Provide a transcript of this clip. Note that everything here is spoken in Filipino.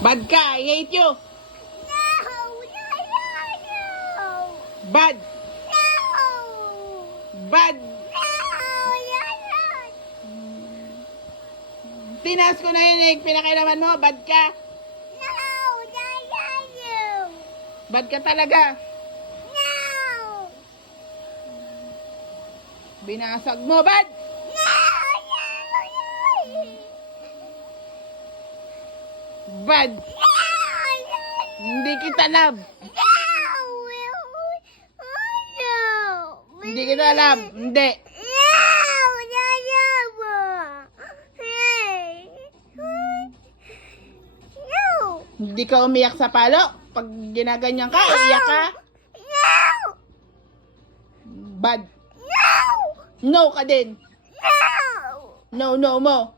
Bad ka, I hate you. No, no, no, no. Bad. No. Bad. No, no, no. Tinas ko na yun eh, pinakailaman mo, bad ka. No, no, no, no. Bad ka talaga. No. Binasag mo, bad. No, no, no. Bad. No, no, Hindi kita love. no. No. Hindi kita love. Hindi. Hindi ka umiyak sa palo. Pag ginaganyan ka, iyak ka. Bad. No ka din. No, no mo.